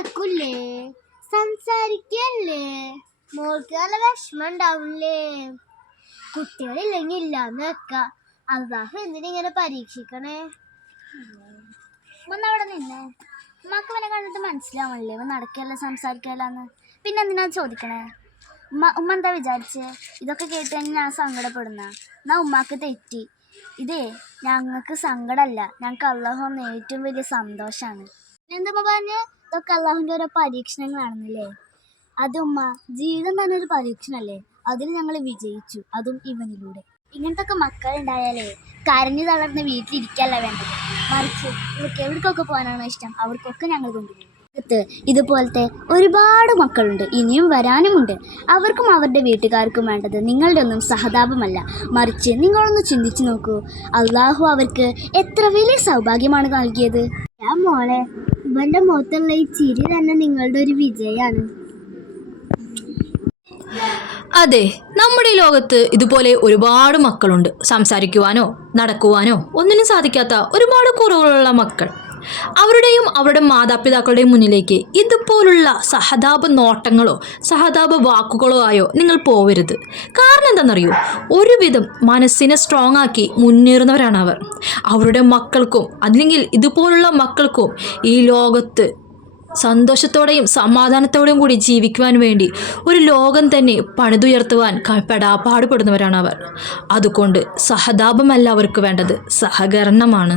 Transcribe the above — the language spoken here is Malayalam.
നടക്കൂലേ? സംസാരിക്കല്ലേ? മോൾക്ക് നല്ല വിഷമം ഉണ്ടാവില്ലേ? കുട്ടികളില്ലെങ്കിൽ ഇല്ലാന്ന് വെക്ക. അള്ളാഹു എന്തിനിങ്ങനെ പരീക്ഷിക്കണേ? അവിടെ നിന്നേ. ഉമ്മാക്ക് ഇവനെ കണ്ടിട്ട് മനസ്സിലാവണില്ലേ ഇവൻ നടക്കല്ല സംസാരിക്കല്ലാന്ന്? പിന്നെ എന്തിനാ ചോദിക്കണേ? ഉമ്മ എന്താ വിചാരിച്ചേ? ഇതൊക്കെ കേട്ട് കഴിഞ്ഞാൽ ഞാൻ സങ്കടപ്പെടുന്ന? എന്നാ ഉമ്മാക്ക് തെറ്റി. ഇതേ ഞങ്ങൾക്ക് സങ്കടമല്ല, ഞങ്ങൾക്ക് അള്ളാഹു തന്ന ഏറ്റവും വലിയ സന്തോഷമാണ്. എന്താ പറഞ്ഞ? ഇതൊക്കെ അള്ളാഹുവിൻ്റെ ഓരോ പരീക്ഷണങ്ങളാണെന്നല്ലേ? അത് ഉമ്മ, ജീവിതം തന്നെ ഒരു പരീക്ഷണല്ലേ? അതിൽ ഞങ്ങൾ വിജയിച്ചു, അതും ഇവനിലൂടെ. ഇങ്ങനത്തെ മക്കളുണ്ടായാലേ കരഞ്ഞു തളർന്ന് വീട്ടിലിരിക്കല്ല വേണ്ടത്, മറിച്ച് ഇവർക്ക് എവിടേക്കൊക്കെ പോകാനാണോ ഇഷ്ടം അവിടേക്കൊക്കെ ഞങ്ങൾ കൊണ്ടുപോകും. ഇതുപോലത്തെ ഒരുപാട് മക്കളുണ്ട്, ഇനിയും വരാനുമുണ്ട്. അവർക്കും അവരുടെ വീട്ടുകാർക്കും വേണ്ടത് നിങ്ങളുടെ ഒന്നും സഹതാപമല്ല, മറിച്ച് നിങ്ങളൊന്ന് ചിന്തിച്ചു നോക്കൂ, അള്ളാഹു അവർക്ക് എത്ര വലിയ സൗഭാഗ്യമാണ് നൽകിയത്. ഞാൻ മോളെ, ഇവന്റെ മുഖത്തുള്ള ഈ ചിരി തന്നെ നിങ്ങളുടെ ഒരു വിജയമാണ്. അതെ, നമ്മുടെ ഈ ലോകത്ത് ഇതുപോലെ ഒരുപാട് മക്കളുണ്ട്. സംസാരിക്കുവാനോ നടക്കുവാനോ ഒന്നിനും സാധിക്കാത്ത ഒരുപാട് കുറവുള്ള മക്കൾ. അവരുടെയും അവരുടെ മാതാപിതാക്കളുടെയും മുന്നിലേക്ക് ഇതുപോലുള്ള സഹതാപ നോട്ടങ്ങളോ സഹതാപ വാക്കുകളോ ആയോ നിങ്ങൾ പോവരുത്. കാരണം എന്താണെന്നറിയോ? ഒരുവിധം മനസ്സിനെ സ്ട്രോങ് ആക്കി മുന്നേറുന്നവരാണ് അവർ. അവരുടെ മക്കൾക്കും അല്ലെങ്കിൽ ഇതുപോലുള്ള മക്കൾക്കും ഈ ലോകത്ത് സന്തോഷത്തോടെയും സമാധാനത്തോടെയും കൂടി ജീവിക്കുവാൻ വേണ്ടി ഒരു ലോകം തന്നെ പണിതുയർത്തുവാൻ പാടുപെടുന്നവരാണ് അവർ. അതുകൊണ്ട് സഹതാപമല്ല അവർക്ക് വേണ്ടത്, സഹകരണമാണ്.